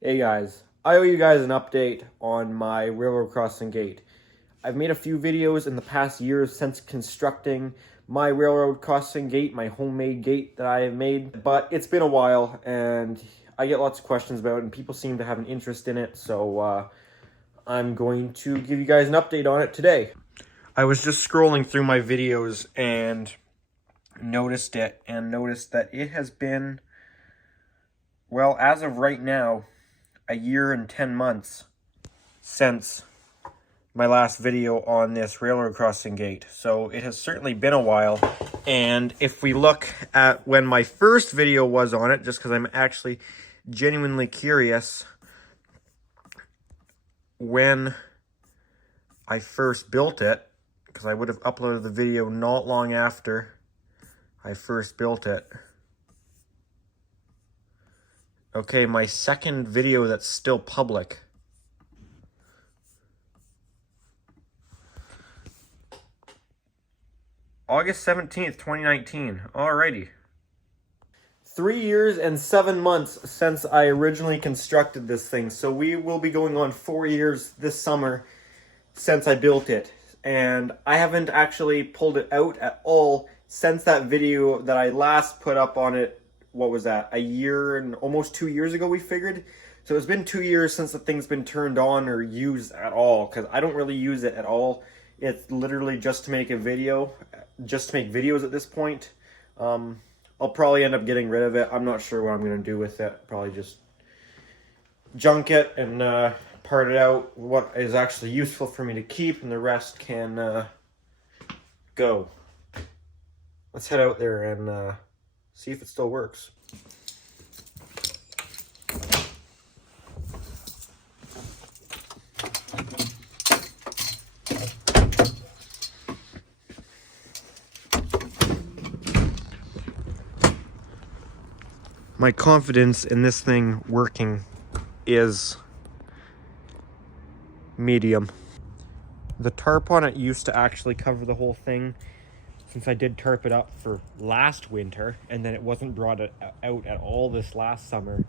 Hey guys, I owe you guys an update on my railroad crossing gate. I've made a few videos in the past year since constructing my railroad crossing gate, my homemade gate that I have made, but it's been a while and I get lots of questions about it and people seem to have an interest in it, so I'm going to give you guys an update on it today. I was just scrolling through my videos and noticed that it has been, well, as of right now, a year and 10 months since my last video on this railroad crossing gate. So it has certainly been a while. And if we look at when my first video was on it, just because I'm actually genuinely curious when I first built it, because I would have uploaded the video not long after I first built it. Okay, my second video that's still public. August 17th, 2019. Alrighty. 3 years and 7 months since I originally constructed this thing. So we will be going on 4 years this summer since I built it. And I haven't actually pulled it out at all since that video that I last put up on it. What was that? A year and almost 2 years ago we figured. So it's been 2 years since the thing's been turned on or used at all, because I don't really use it at all. It's literally just to make a video, just to make videos at this point. I'll probably end up getting rid of it. I'm not sure what I'm going to do with it. Probably just junk it and part it out. What is actually useful for me to keep, and the rest can go. Let's head out there and see if it still works. My confidence in this thing working is medium. The tarp on it used to actually cover the whole thing, since I did tarp it up for last winter, and then it wasn't brought out at all this last summer.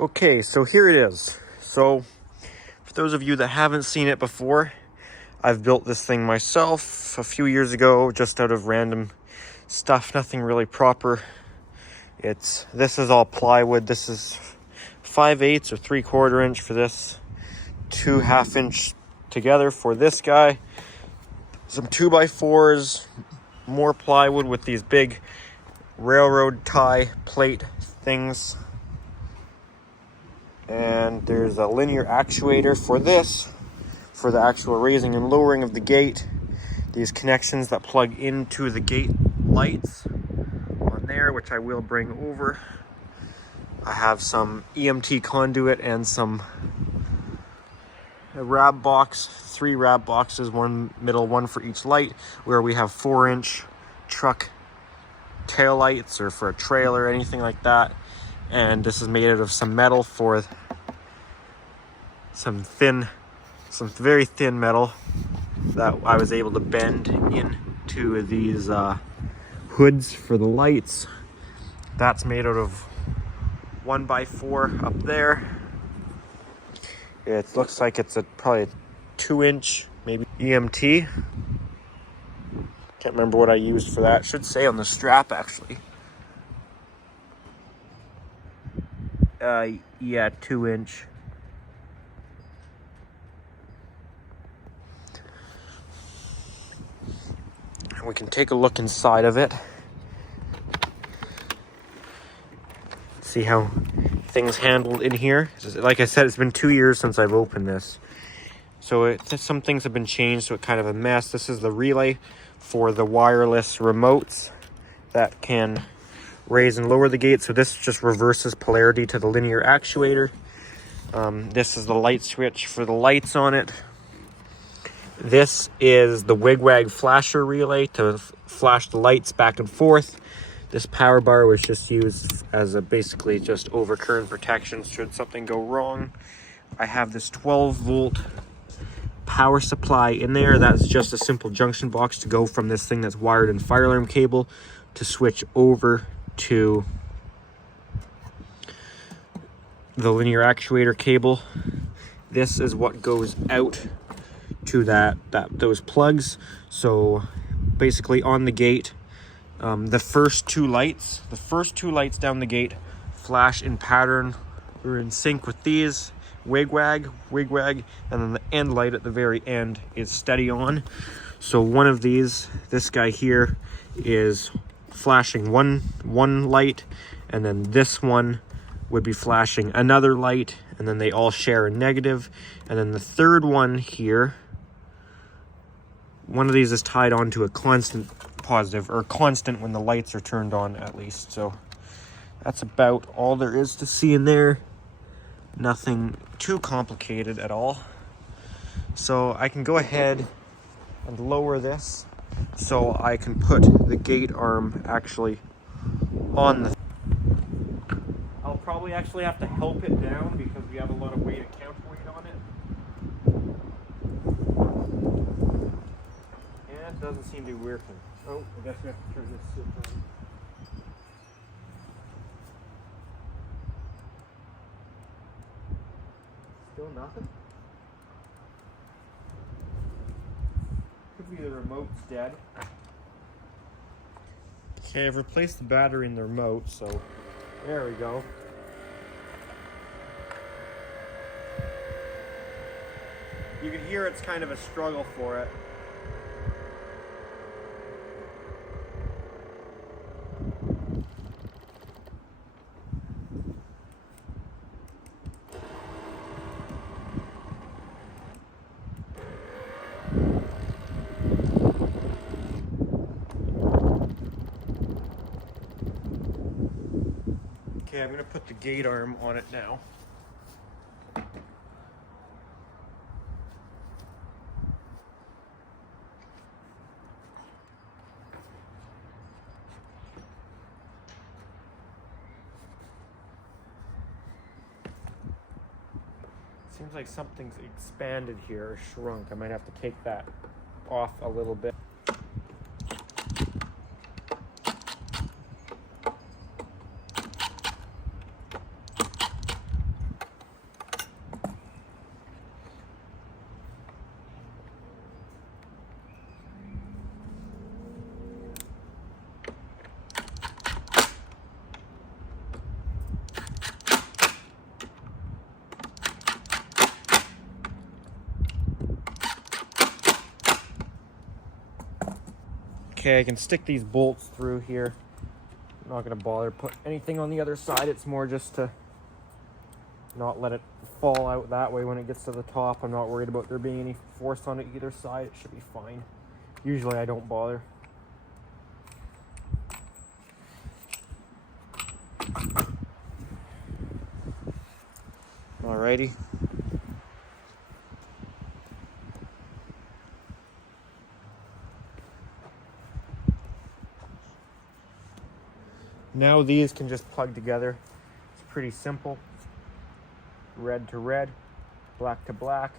Okay, so here it is. So, for those of you that haven't seen it before, I've built this thing myself a few years ago, just out of random stuff, nothing really proper. This is all plywood. This is 5/8 or 3/4 inch for this, 2 1/2 inch together for this guy, some 2x4s, more plywood with these big railroad tie plate things. And there's a linear actuator for this, for the actual raising and lowering of the gate. These connections that plug into the gate lights on there, which I will bring over. I have some EMT conduit and some rab box, 3 rab boxes, one middle, one for each light, where we have 4-inch truck tail lights or for a trailer or anything like that. And this is made out of some metal, for some very thin metal that I was able to bend into these hoods for the lights. That's made out of 1x4 up there. It looks like it's probably a 2-inch, maybe EMT. Can't remember what I used for that. It should say on the strap, actually. Yeah, 2-inch. we can take a look inside of it. See how things handled in here. Like I said, it's been 2 years since I've opened this. So some things have been changed, so it's kind of a mess. This is the relay for the wireless remotes that can raise and lower the gate. So this just reverses polarity to the linear actuator. This is the light switch for the lights on it. This is the wig-wag flasher relay to flash the lights back and forth. This power bar was just used as a basically just overcurrent protection should something go wrong. I have this 12-volt power supply in there. That's just a simple junction box to go from this thing that's wired in fire alarm cable to switch over to the linear actuator cable. This is what goes out to those plugs. So basically on the gate, the first two lights down the gate flash in pattern or in sync with these wig-wag, and then the end light at the very end is steady on. So one of these, this guy here, is flashing one light, and then this one would be flashing another light, and then they all share a negative. And then the third one here, one of these is tied onto a constant positive, or constant when the lights are turned on at least. So that's about all there is to see in there. Nothing too complicated at all. So I can go ahead and lower this so I can put the gate arm actually on the... I'll probably actually have to help it down because we have a lot of weight and counterweight on it. Yeah, it doesn't seem to be working. Oh, I guess we have to turn this switch on. Still nothing? Could be the remote's dead. Okay, I've replaced the battery in the remote, so there we go. You can hear it's kind of a struggle for it. Okay, I'm going to put the gate arm on it now. Seems like something's expanded here or shrunk. I might have to take that off a little bit. Okay, I can stick these bolts through here. I'm not going to bother put anything on the other side. It's more just to not let it fall out that way when it gets to the top. I'm not worried about there being any force on it either side. It should be fine. Usually I don't bother. Alrighty. Now these can just plug together. It's pretty simple. Red to red, black to black.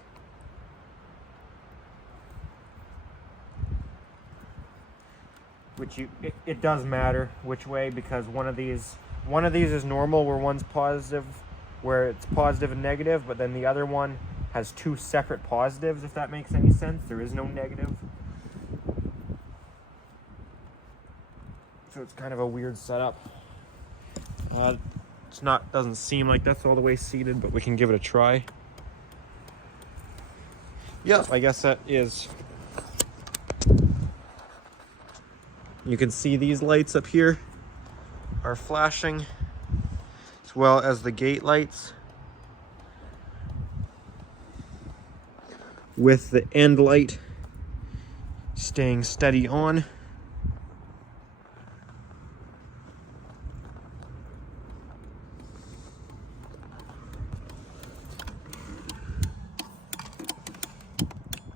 It does matter which way, because one of these is normal where one's positive, where it's positive and negative, but then the other one has two separate positives, if that makes any sense. There is no negative. So it's kind of a weird setup. Doesn't seem like that's all the way seated, but we can give it a try. Yep, I guess that is. You can see these lights up here are flashing, as well as the gate lights, with the end light staying steady on.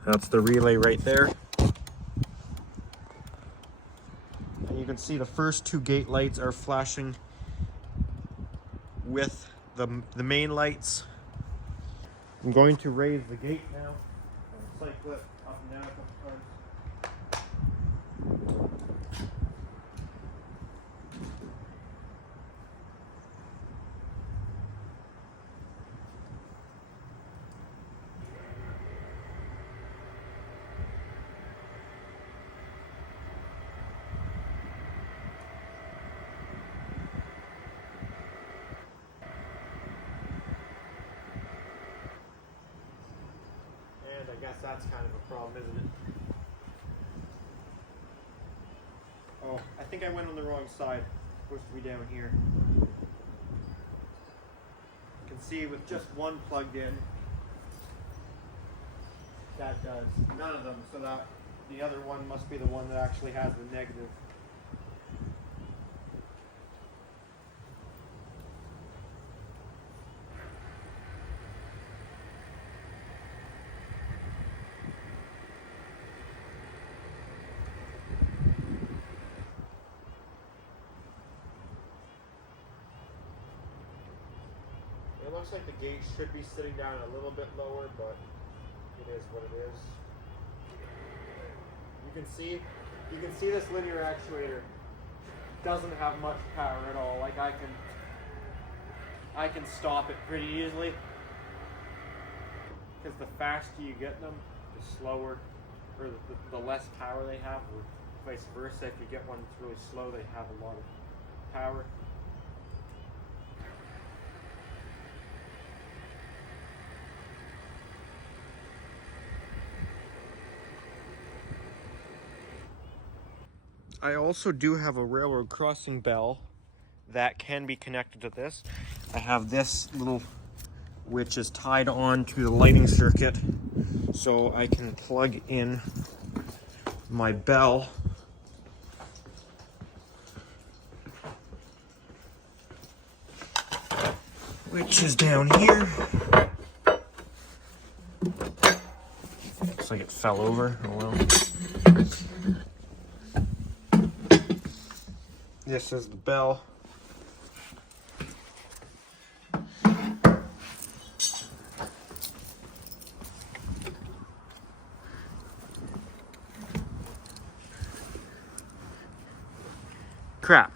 That's the relay right there. And you can see the first two gate lights are flashing with the main lights. I'm going to raise the gate now and cycle it up and down a couple times. And I guess that's kind of a problem, isn't it? Oh, I think I went on the wrong side. It's supposed to be down here. You can see with just one plugged in, that does none of them, so that the other one must be the one that actually has the negative. It looks like the gate should be sitting down a little bit lower, but it is what it is. You can see this linear actuator doesn't have much power at all. Like I can stop it pretty easily, because the faster you get them, the slower, or the less power they have, or vice versa. If you get one that's really slow, they have a lot of power. I also do have a railroad crossing bell that can be connected to this. I have this little, which is tied on to the lighting circuit, so I can plug in my bell which is down here. Looks like it fell over. Oh well. This is the bell. Crap.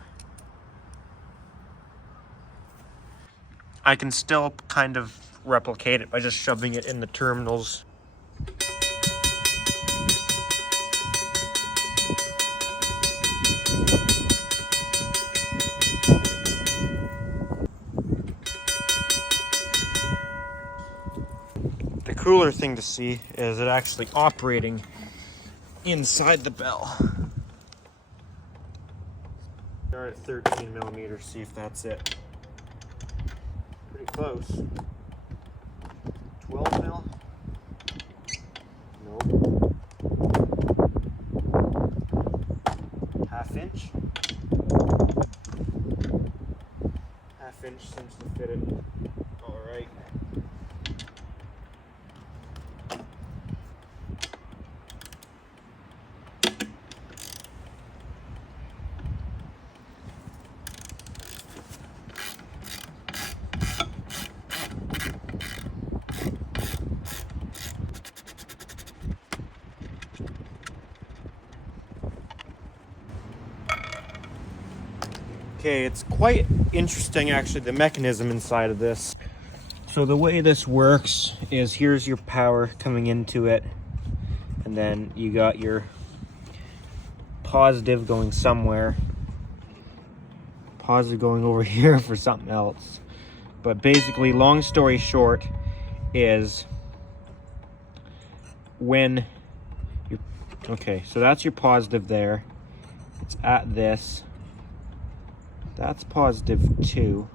I can still kind of replicate it by just shoving it in the terminals. The cooler thing to see is it actually operating inside the bell. Start at 13 millimeters, see if that's it. Pretty close. 12 mil? Nope. Half inch? Half inch seems to fit it. Alright. Okay, it's quite interesting actually, the mechanism inside of this. So the way this works is here's your power coming into it, and then you got your positive going somewhere, positive going over here for something else. But basically, long story short, is when you, okay, so that's your positive there, It's at this. That's positive 2.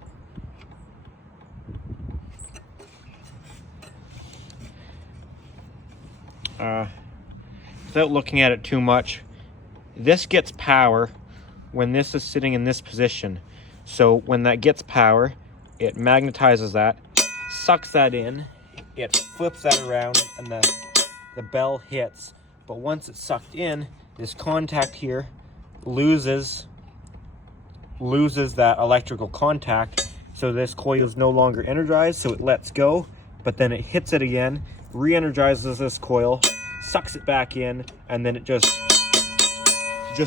Without looking at it too much, this gets power when this is sitting in this position. So when that gets power, it magnetizes that, sucks that in, it flips that around, and the bell hits. But once it's sucked in, this contact here loses that electrical contact, so this coil is no longer energized, so it lets go, but then it hits it again, re-energizes this coil, sucks it back in, and then it just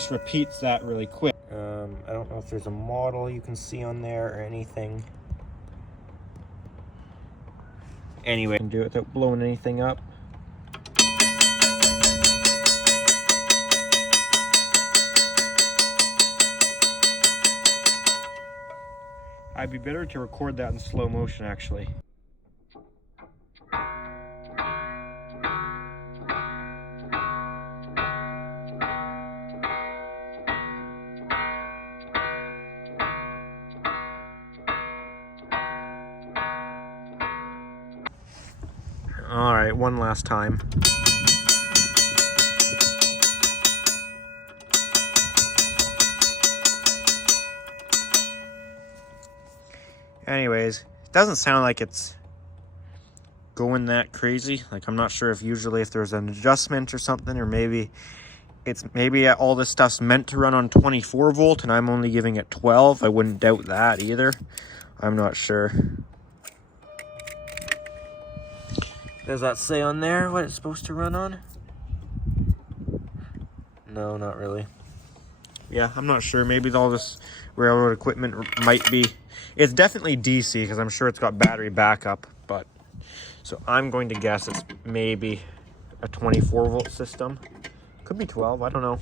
repeats that really quick. I don't know if there's a model you can see on there or anything. Anyway, I can do it without blowing anything up. I'd be better to record that in slow motion, actually. All right, one last time. Anyways, it doesn't sound like it's going that crazy. Like, I'm not sure if usually if there's an adjustment or something, or maybe all this stuff's meant to run on 24 volt and I'm only giving it 12. I wouldn't doubt that either. I'm not sure. Does that say on there what it's supposed to run on? No, not really. Yeah, I'm not sure. Maybe all this railroad equipment might be... It's definitely DC because I'm sure it's got battery backup, but... So I'm going to guess it's maybe a 24 volt system. Could be 12, I don't know.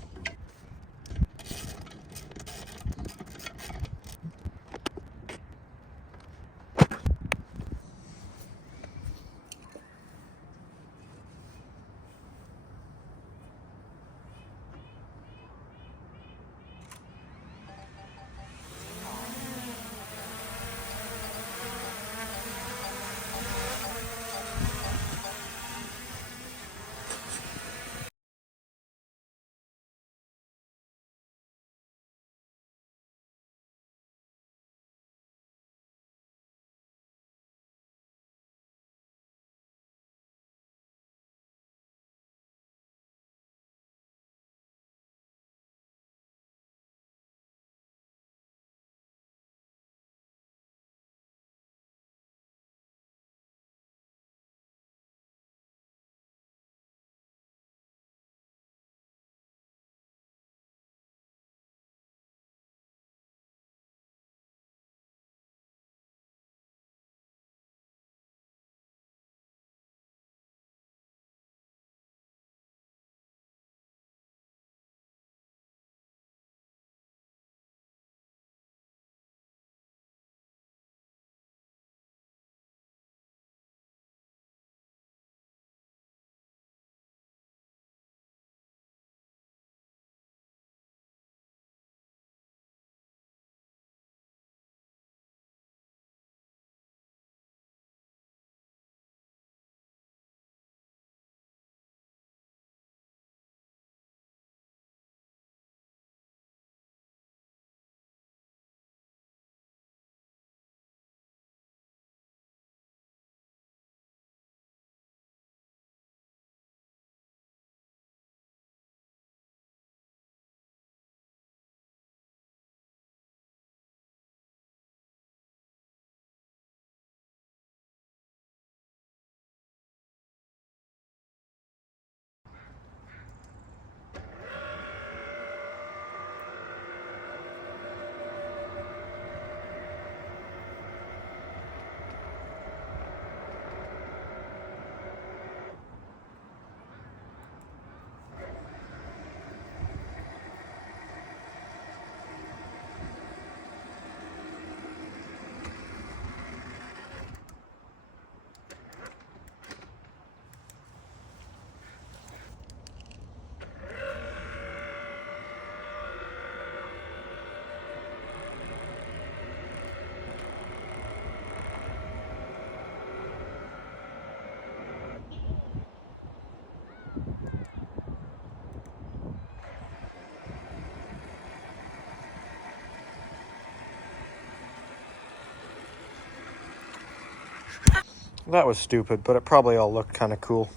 That was stupid, but it probably all looked kind of cool.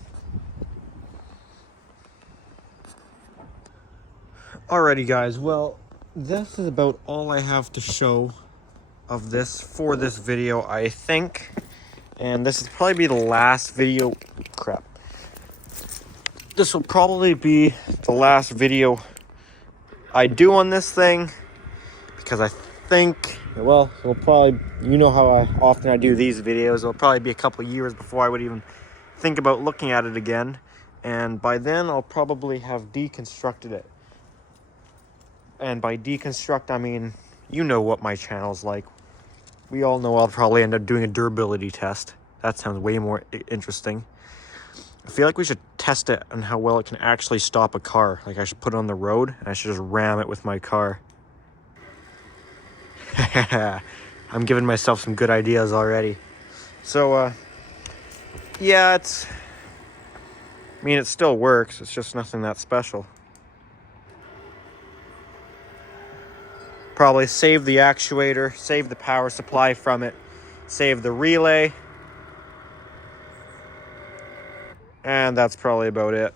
Alrighty guys, well, this is about all I have to show of this for this video, I think. And this will probably be the last video. Crap. This will probably be the last video I do on this thing, because I think, well, it'll probably, you know how often I do these videos, it'll probably be a couple years before I would even think about looking at it again. And by then, I'll probably have deconstructed it. And by deconstruct, I mean, you know what my channel's like. We all know I'll probably end up doing a durability test. That sounds way more interesting. I feel like we should test it on how well it can actually stop a car. Like I should put it on the road and I should just ram it with my car. I'm giving myself some good ideas already. So, yeah, I mean, it still works. It's just nothing that special. Probably save the actuator, save the power supply from it, save the relay. And that's probably about it.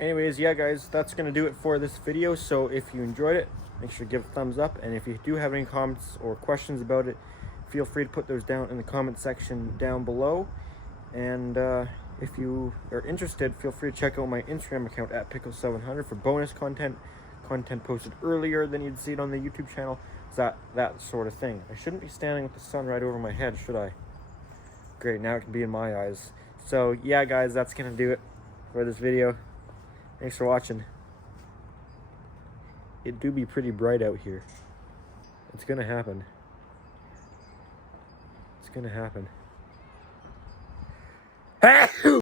Anyways, yeah guys, that's going to do it for this video. So if you enjoyed it, make sure to give a thumbs up. And if you do have any comments or questions about it, feel free to put those down in the comment section down below. And if you are interested, feel free to check out my Instagram account at Pickle700 for bonus content posted earlier than you'd see it on the YouTube channel. That sort of thing. I shouldn't be standing with the sun right over my head, should I? Great, now it can be in my eyes. So yeah guys, that's going to do it for this video. Thanks for watching. It do be pretty bright out here. It's gonna happen. It's gonna happen.